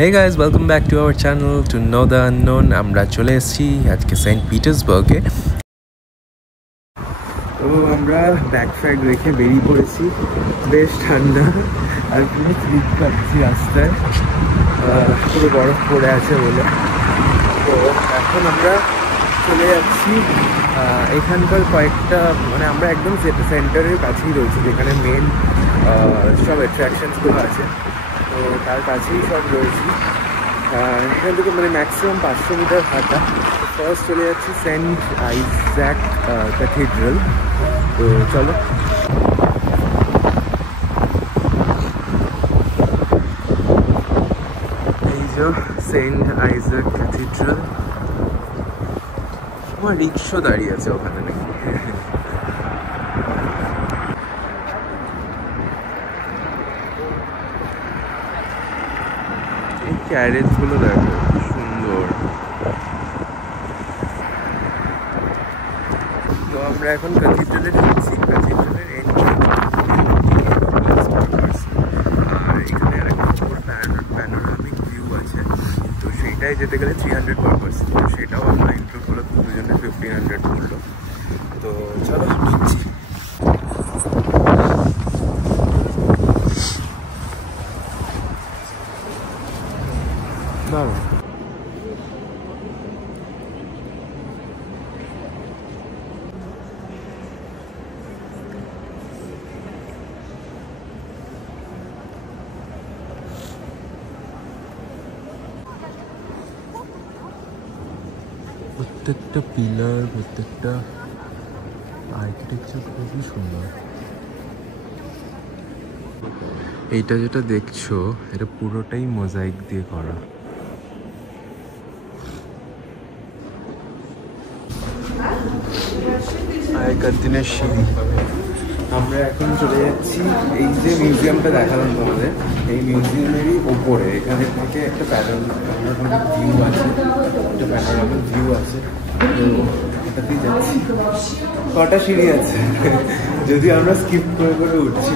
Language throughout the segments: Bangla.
Hey guys, welcome back to our channel to know the unknown. আমরা চলে এসেছি আজকে সেন্ট পিটার্সবার্গে। তো আমরা ব্যাগ ফ্যাগ রেখে বেরিয়ে পড়েছি। বেশ ঠান্ডা আর পুরো স্লিপ কাটছি রাস্তায়, পুরো বরফ পড়ে আছে বলে। তো এখন আমরা চলে যাচ্ছি এখানকার কয়েকটা, মানে আমরা একদম সেন্টারের কাছেই রয়েছি, যেখানে মেন সব অ্যাট্রাকশনসগুলো আছে। তো তার কাছেই সব রয়েছি। এখান থেকে মানে ম্যাক্সিমাম 500 মিটার হাঁটা। ফার্স্ট চলে যাচ্ছি সেন্ট আইজ্যাক ক্যাথিড্রাল। তো চলো, এই যে সেন্ট আইজ্যাক ক্যাথিড্রাল। আমার রিক্সা দাঁড়িয়ে আছে ওখানে নাকি। এই ক্যারেজগুলো দেখো সুন্দর। তো আমরা এখন ক্যাথিড্রালে ঢুকছি। ক্যাথিড্রালের আর এখানে একটা প্যানোরামিক ভিউ আছে। তো সেইটাই যেতে গেলে 300 পার পার্সন। তো সেটাও আমরা ইনক্লুড করলো, দুজনে 1500 পড়লো। তো চলো ঢুকছি। দাঁড়ো, প্রত্যেকটা পিলার, প্রত্যেকটা আর্কিটেকচার খুবই সুন্দর। এইটা যেটা দেখছো, এটা পুরোটাই মোজাইক দিয়ে করা। আগেকার দিনের সিঁড়ি। আমরা এখন চলে যাচ্ছি এই যে মিউজিয়ামটা দেখালাম তোমাদের, এই মিউজিয়ামেরই ওপরে। এখানে থেকে একটা প্যানোরামিক ভিউ আছে, তো ওটাতেই যাচ্ছি। কটা সিঁড়ি আছে, যদি আমরা স্কিপ করে করে উঠছি।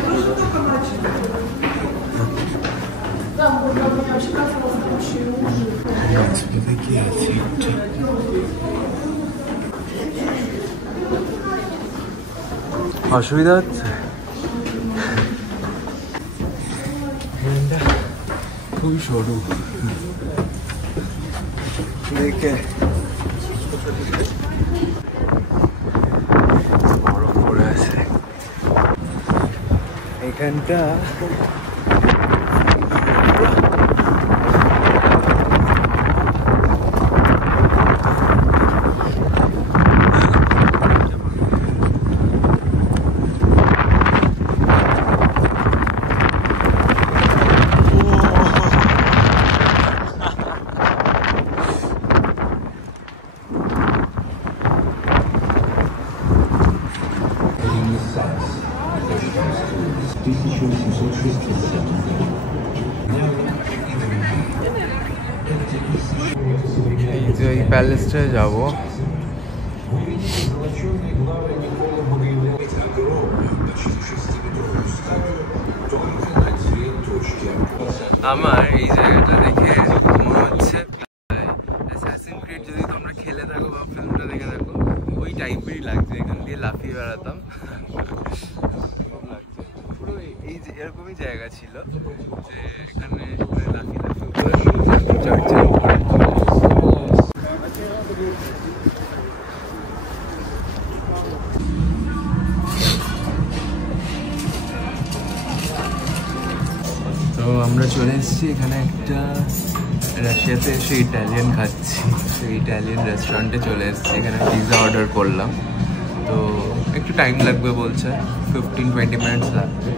কি আছে অসুবিধা হচ্ছে, খুবই সরু দেখে বরফ পড়ে আছে এখানটা। এই প্যালেসটায় যাবো। আমার এই জায়গাটা দেখে মনে হচ্ছে অ্যাসাসিনস ক্রিড যদি তোমরা খেলে থাকো বা ফিল্মটা দেখে থাকো, ওই টাইপেরই লাগছে। এখান দিয়ে লাফিয়ে বেড়াতাম, পুরো এই যে এরকমই জায়গা ছিল যে এখানে লাফিয়ে লাফিয়ে উপরে চার্চের উপরে। তো আমরা চলে এসেছি এখানে একটা, রাশিয়াতে এসে ইটালিয়ান খাচ্ছি। সেই ইটালিয়ান রেস্টুরেন্টে চলে এসেছি। এখানে পিৎজা অর্ডার করলাম। তো একটু টাইম লাগবে বলছে, 15-20 মিনিটস লাগবে।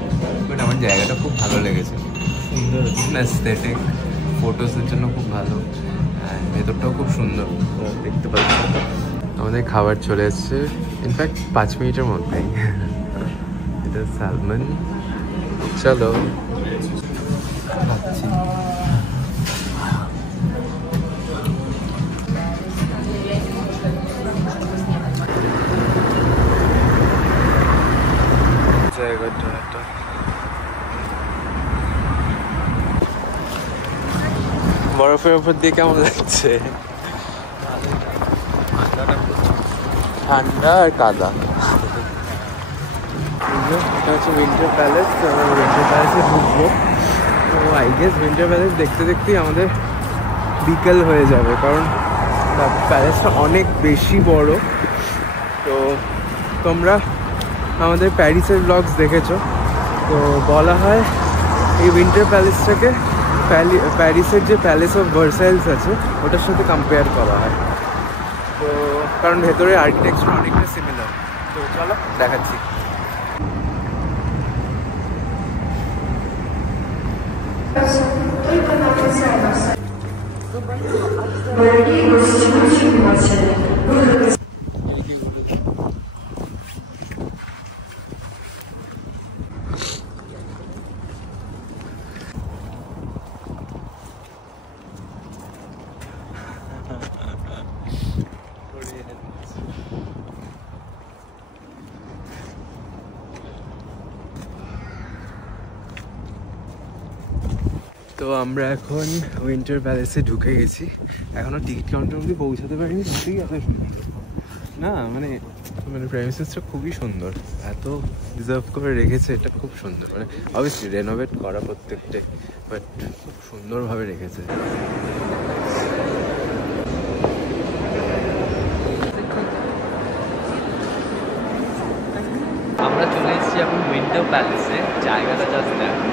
বাট আমার জায়গাটা খুব ভালো লেগেছে, সুন্দর অ্যাস্থেটিক, ফটোসের জন্য খুব ভালো। ভেতরটাও খুব সুন্দর দেখতে পাচ্ছি। আমাদের খাবার চলে এসছে ইনফ্যাক্ট 5 মিনিটের মধ্যেই। এটা স্যালমন। চলো খাচ্ছি। জায়গাটা এটা বরফের উপর দিয়ে কেমন লাগছে? ঠান্ডা আর কাদা। এটা হচ্ছে উইন্টার প্যালেস। তো আমরা উইন্টার প্যালেসে ঢুকবো। তো আই গেস উইন্টার প্যালেস দেখতে দেখতেই আমাদের বিকেল হয়ে যাবে, কারণ প্যালেসটা অনেক বেশি বড়। তো তোমরা আমাদের প্যারিসের ব্লগস দেখেছো, তো বলা হয় এই উইন্টার প্যালেসটাকে প্যারিসের যে প্যালেস অফ ভার্সাইলস আছে ওটার সাথে কম্পেয়ার করা হয়। তো কারণ ভেতরে আর্কিটেকচার অনেকটা সিমিলার। তো চলো দেখাচ্ছি। তো আমরা এখন উইন্টার প্যালেসে ঢুকে গেছি। এখনো টিকিট কাউন্টার অব্দি পৌঁছাতে পারিনি, সত্যিই এত সুন্দর না, মানে প্রেমিসেসটা খুবই সুন্দর, এত ডিজার্ভ করে রেখেছে, এটা খুব সুন্দর। মানে অবভিয়াসলি রেনোভেট করা প্রত্যেকটা, বাট খুব সুন্দরভাবে রেখেছে। আমরা চলে এসেছি এখন উইন্টার প্যালেসে, জায়গাটা জাস্ট দেখো।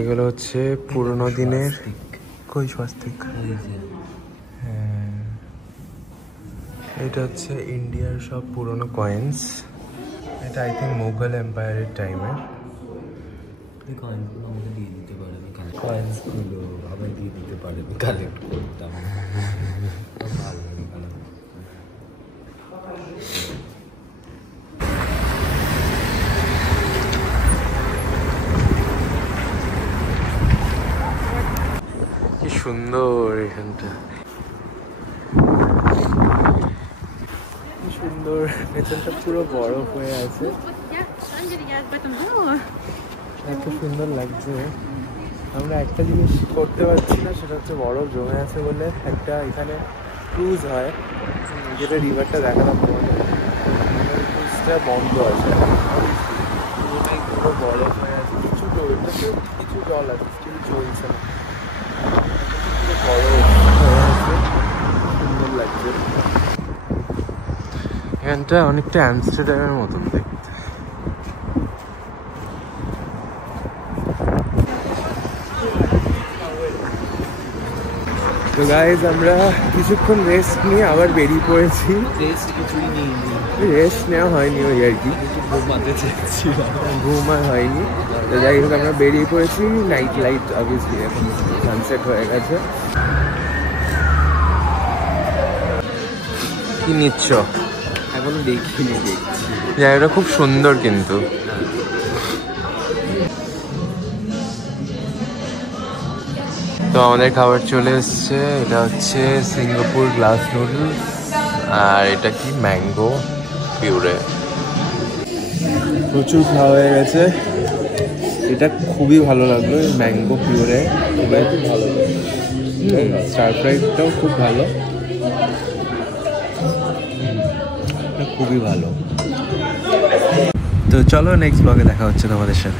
এগুলো হচ্ছে পুরোনো দিনের কই স্বাস্তিক। হ্যাঁ, এটা হচ্ছে ইন্ডিয়ার সব পুরোনো কয়েন্স। এটা আই থিঙ্ক মুঘল এম্পায়ারের টাইমের। কয়েন্সগুলো আমাকে দিয়ে দিতে পারবে, কয়েন্সগুলো আবার দিয়ে দিতে পারবে, কালেক্ট করতাম। ভালো ভালো। কি সুন্দর এখানটা, কি সুন্দর। পেছনটা পুরো বরফ হয়ে আছে, এত সুন্দর লাগছে। আমরা একটা জিনিস করতে পারছি না, সেটা হচ্ছে বরফ জমে আছে বলে একটা এখানে ক্রুজ হয়, যেটা রিভারটা দেখালাম তোমাদের, ক্রুজটা বন্ধ আছে। পুরো বরফ হয়ে আছে, কিছু জল আছে, স্টিল চলছে না, বরফ হয়ে আছে, সুন্দর লাগছে। এখানটা অনেকটা অ্যামস্টারডামের মতন দেখতে। তো গাইজ আমরা কিছুক্ষণ রেস্ট নিয়ে আবার বেরিয়ে পড়েছি। রেস্ট নেওয়া হয়নি ওই আর কি, ঘুম আর হয়নি। তো যাই হোক আমরা বেরিয়ে পড়েছি। নাইট লাইট অবভিয়াসলি এখন সানসেট হয়ে গেছে। কি নিচ্ছ? এখনো দেখিনি, দেখছি। জায়গাটা খুব সুন্দর কিন্তু। তো আমাদের খাবার চলে এসছে। এটা হচ্ছে সিঙ্গাপুর গ্লাস নুডলস, আর এটা কি ম্যাঙ্গো পিউরে। প্রচুর খাওয়া হয়ে গেছে। এটা খুবই ভালো লাগলো, ম্যাঙ্গো পিউরে খুব ভালো। স্টার ফ্রাইডটাও খুব ভালো, খুবই ভালো। তো চলো নেক্সট ব্লগে দেখা হচ্ছে তোমাদের সাথে।